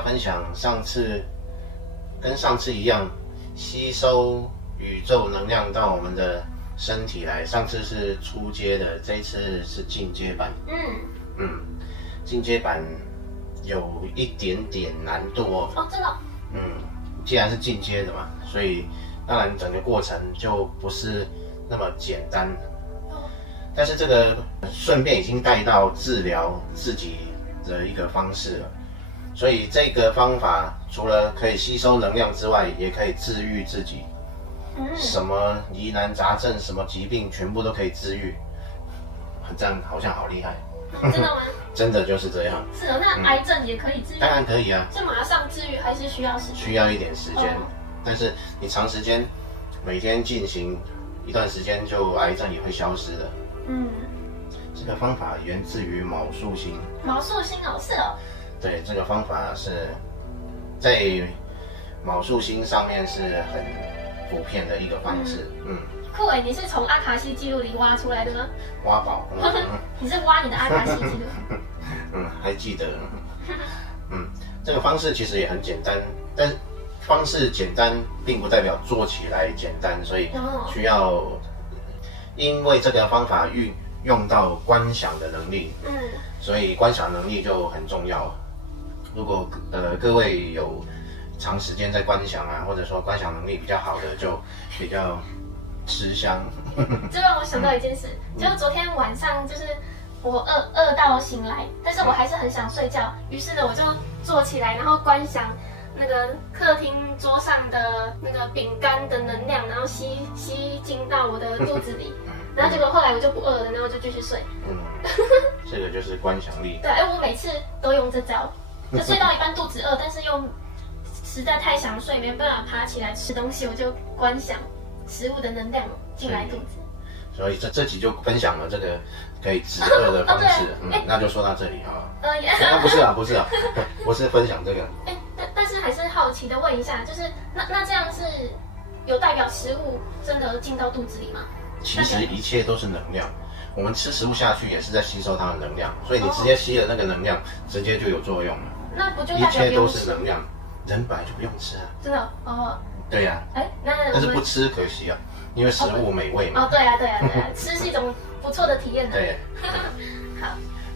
要分享跟上次一样，吸收宇宙能量到我们的身体来。上次是初阶的，这一次是进阶版。进阶版有一点点难度哦。哦，真的。既然是进阶的嘛，所以当然整个过程就不是那么简单。但是这个顺便已经带到治疗自己的一个方式了。所以这个方法除了可以吸收能量之外，也可以治愈自己。什么疑难杂症、什么疾病，全部都可以治愈。这样好像好厉害。真的吗？真的就是这样。是哦，那癌症也可以治愈？当然可以啊。是马上治愈还是需要时间？需要一点时间，但是你长时间每天进行一段时间，就癌症也会消失的。这个方法源自于昴宿星。昴宿星哦，是哦。对，这个方法是在昴宿星上面是很普遍的一个方式。酷诶，你是从阿卡西记录里挖出来的吗？挖宝。你是挖你的阿卡西记录？还记得。这个方式其实也很简单，但是方式简单并不代表做起来简单，所以需要，因为这个方法运用到观想的能力，所以观想能力就很重要。如果各位有长时间在观想啊，或者说观想能力比较好的，就比较吃香。这让我想到一件事，就是昨天晚上就是我饿到醒来，但是我还是很想睡觉，于是呢我就坐起来，然后观想那个客厅桌上的那个饼干的能量，然后吸进到我的肚子里，然后结果后来我就不饿了，然后就继续睡。这个就是观想力。对，我每次都用这招，就睡到一半肚子饿，但是又实在太想睡，没办法爬起来吃东西，我就观想食物的能量进来肚子。所以这集就分享了这个可以止饿的方式。那就说到这里啊。不是啊，我是分享这个。但是还是好奇的问一下，就是那这样是有代表食物真的进到肚子里吗？其实一切都是能量，我们吃食物下去也是在吸收它的能量，所以你直接吸了那个能量，直接就有作用了。那不就一切都是能量，人本来就不用吃啊。真的哦。对呀。但是不吃可惜啊，因为食物美味嘛。对啊，吃是一种不错的体验。对。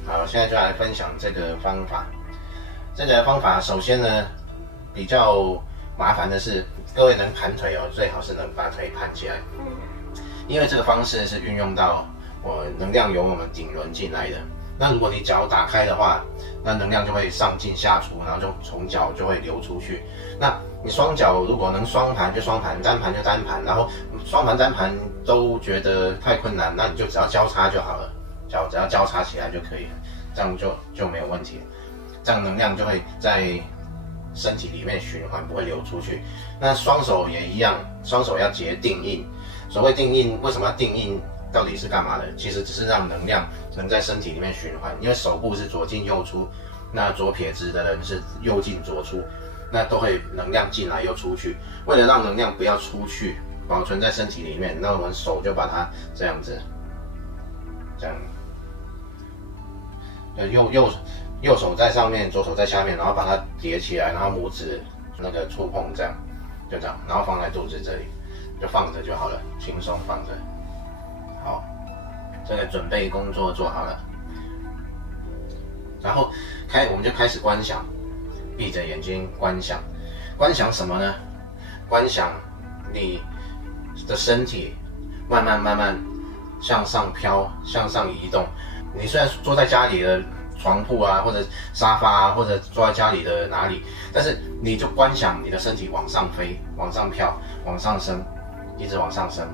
好，现在就来分享这个方法。这个方法首先呢，比较麻烦的是，各位能盘腿哦，最好是能把腿盘起来。因为这个方式是运用到能量由我们顶轮进来的。那如果你脚打开的话，那能量就会上进下出，然后就从脚就会流出去。那你双脚如果能双盘就双盘，单盘就单盘，然后双盘单盘都觉得太困难，那你就只要交叉就好了，脚只要交叉起来就可以了，这样就没有问题了。这样能量就会在身体里面循环，不会流出去。那双手也一样，双手要结定印。所谓定印，为什么要定印？到底是干嘛的？其实只是让能量能在身体里面循环。因为手部是左进右出，那左撇子的人是右进左出，那都会能量进来又出去。为了让能量不要出去，保存在身体里面，那我们手就把它这样子，这样，右手在上面，左手在下面，然后把它叠起来，然后拇指那个触碰这样，就这样，然后放在肚子这里，就放着就好了，轻松放着。好，这个准备工作做好了，然后我们就开始观想，闭着眼睛观想，观想什么呢？观想你的身体慢慢向上飘，向上移动。你虽然坐在家里的床铺啊，或者沙发啊，或者坐在家里的哪里，但是你就观想你的身体往上飞，往上飘，往上升，一直往上升。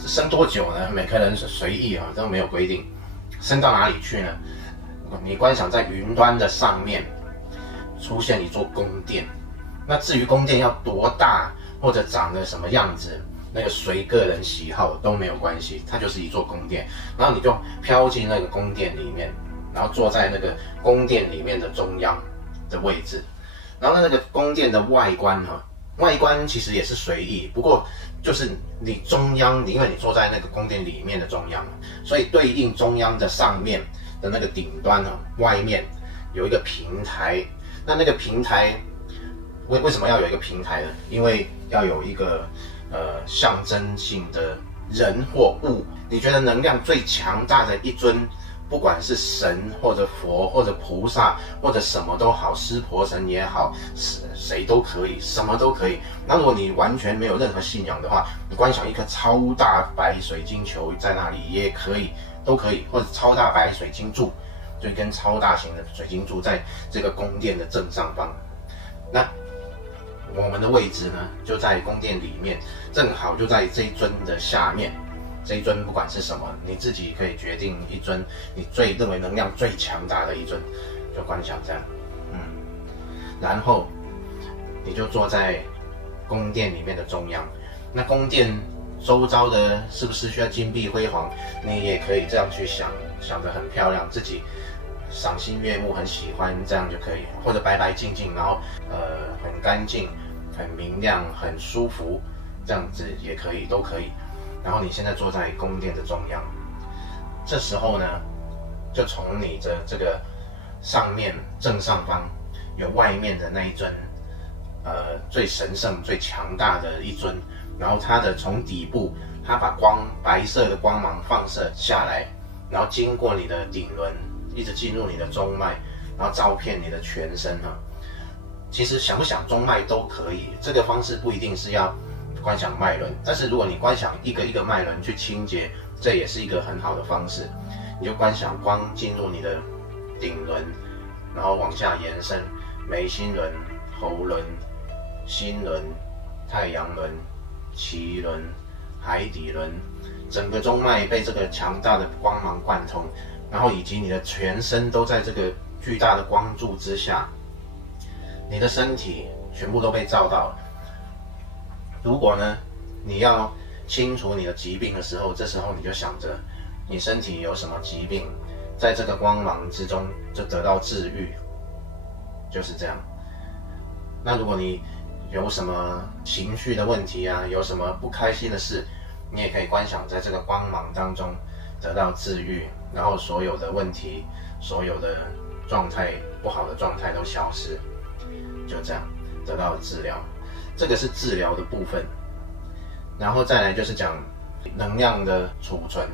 升多久呢？每个人是随意啊，都没有规定。升到哪里去呢？你观想在云端的上面出现一座宫殿。那至于宫殿要多大，或者长得什么样子，那个随个人喜好都没有关系，它就是一座宫殿。然后你就飘进那个宫殿里面，然后坐在那个宫殿里面的中央的位置。然后那个宫殿的外观外观其实也是随意，不过就是你中央，因为你坐在那个宫殿里面的中央，所以对应中央的上面的那个顶端外面有一个平台，那个平台，为什么要有一个平台呢？因为要有一个象征性的人或物。你觉得能量最强大的一尊，不管是神或者佛或者菩萨或者什么都好，湿婆神也好，谁都可以，什么都可以。那如果你完全没有任何信仰的话，你观想一颗超大白水晶球在那里也可以，都可以，或者超大白水晶柱，就一根超大型的水晶柱在这个宫殿的正上方。那我们的位置呢，就在宫殿里面，正好就在这一尊的下面。这一尊不管是什么，你自己可以决定一尊你认为能量最强大的一尊，就观想这样，然后你就坐在宫殿里面的中央。那宫殿周遭的是不是需要金碧辉煌？你也可以这样去想，想得很漂亮，自己赏心悦目，很喜欢，这样就可以，或者白白净净，然后很干净、很明亮、很舒服，这样子也可以，都可以。然后你现在坐在宫殿的中央，这时候呢，就从你的这个上面正上方有外面的那一尊，最神圣、最强大的一尊，然后它的从底部，它把白色的光芒放射下来，然后经过你的顶轮，一直进入你的中脉，然后照遍你的全身啊。其实想不想中脉都可以，这个方式不一定是要观想脉轮，但是如果你观想一个一个脉轮去清洁，这也是一个很好的方式。你就观想光进入你的顶轮，然后往下延伸，眉心轮、喉轮、心轮、太阳轮、脐轮、海底轮，整个中脉被这个强大的光芒贯通，然后以及你的全身都在这个巨大的光柱之下，你的身体全部都被照到了。如果呢，你要清除你的疾病的时候，这时候你就想着你身体有什么疾病，在这个光芒之中就得到治愈，就是这样。那如果你有什么情绪的问题啊，有什么不开心的事，你也可以观想在这个光芒当中得到治愈，然后所有的问题、所有的状态不好的状态都消失，就这样得到了治疗。这个是治疗的部分，然后再来就是讲能量的储存。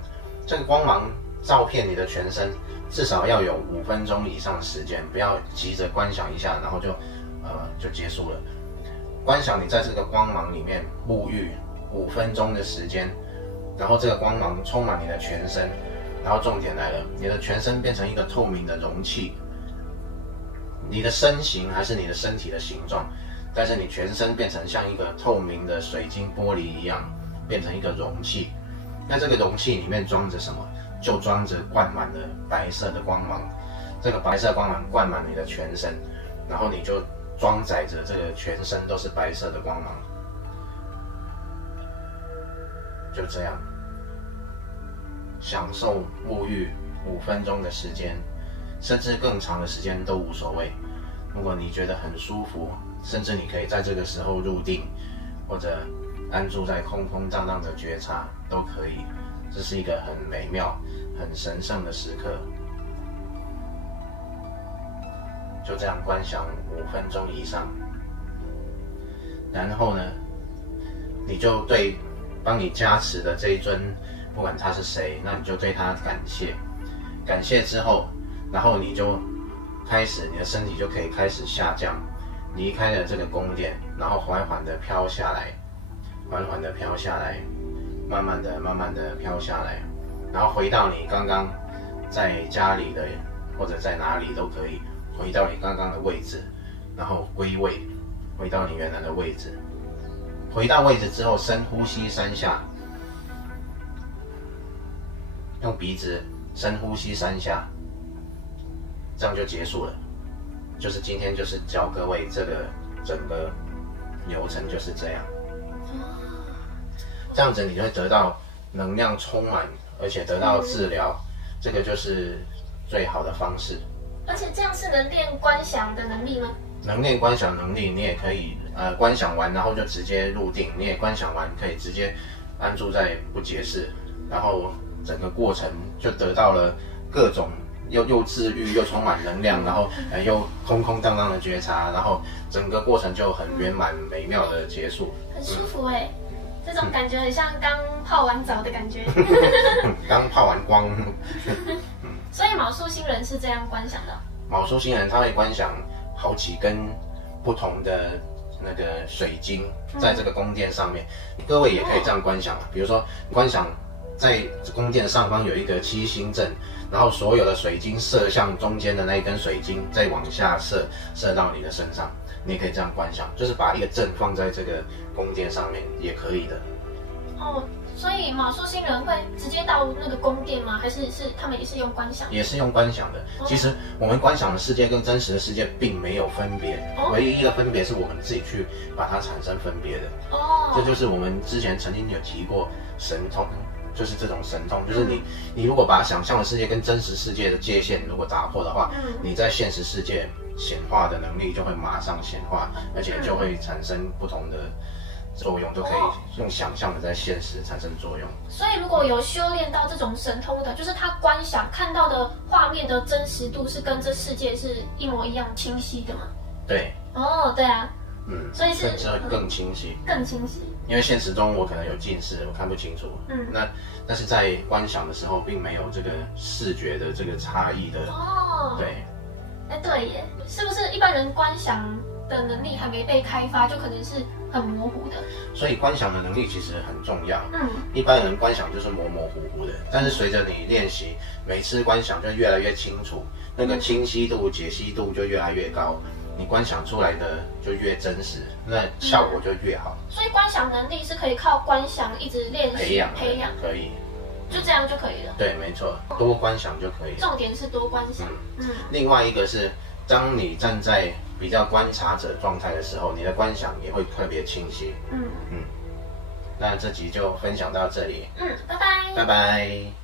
这个光芒照遍你的全身，至少要有5分钟以上的时间，不要急着观想一下，然后就结束了。观想你在这个光芒里面沐浴5分钟的时间，然后这个光芒充满你的全身，然后重点来了，你的全身变成一个透明的容器，你的身形还是你的身体的形状，但是你全身变成像一个透明的水晶玻璃一样，变成一个容器。那这个容器里面装着什么？就装着灌满了白色的光芒。这个白色光芒灌满你的全身，然后你就装载着这个全身都是白色的光芒。就这样，享受沐浴5分钟的时间，甚至更长的时间都无所谓。如果你觉得很舒服，甚至你可以在这个时候入定，或者安住在空空荡荡的觉察都可以。这是一个很美妙、很神圣的时刻。就这样观想5分钟以上，然后呢，你就对帮你加持的这一尊，不管他是谁，那你就对他感谢。感谢之后，然后你就开始，你的身体就可以开始下降，离开了这个宫殿，然后缓缓的飘下来，缓缓的飘下来，慢慢的飘下来，然后回到你刚刚在家里的，或者在哪里都可以，回到你刚刚的位置，然后归位，回到你原来的位置。回到位置之后，深呼吸3下，用鼻子深呼吸3下，这样就结束了。就是今天就是教各位这个整个流程就是这样。这样子你会得到能量充满，而且得到治疗，这个就是最好的方式。而且这样是能练观想的能力吗？能练观想能力，你也可以观想完，然后就直接入定；你也观想完，可以直接安住在不解释，然后整个过程就得到了各种又治愈又充满能量，然后又空空荡荡的觉察，然后整个过程就很圆满美妙的结束，很舒服哎，这种感觉很像刚泡完澡的感觉，刚泡完光。所以卯宿星人是这样观想的。卯宿星人他会观想好几根不同的那个水晶在这个宫殿上面，各位也可以这样观想，比如说观想在宫殿上方有一个7星阵，然后所有的水晶射向中间的那一根水晶，再往下射到你的身上，你也可以这样观想，就是把一个阵放在这个宫殿上面也可以的。哦，所以卯宿星人会直接到那个宫殿吗？还是他们也是用观想？也是用观想的。其实我们观想的世界跟真实的世界并没有分别，唯一一个分别是我们自己去把它产生分别的。哦，这就是我们之前曾经有提过神通，就是这种神通，就是你如果把想象的世界跟真实世界的界限如果打破的话，你在现实世界显化的能力就会马上显化，而且就会产生不同的作用，都可以用想象的在现实产生作用。所以如果有修炼到这种神通的，就是他观想看到的画面的真实度是跟这世界是一模一样清晰的吗？对。哦，对啊。所以是更清晰。更清晰。因为现实中我可能有近视，我看不清楚。但是在观想的时候，并没有这个视觉的这个差异的。哦。对。哎，对耶，是不是一般人观想的能力还没被开发，就可能是很模糊的？所以观想的能力其实很重要。一般人观想就是模模糊糊的，但是随着你练习，每次观想就越来越清楚，那个清晰度、解析度就越来越高，你观想出来的就越真实，那效果就越好。所以观想能力是可以靠观想一直练习培养，可以。就这样就可以了。对，没错，多观想就可以。重点是多观想。另外一个是，当你站在比较观察者状态的时候，你的观想也会特别清晰。那这集就分享到这里。拜拜。拜拜。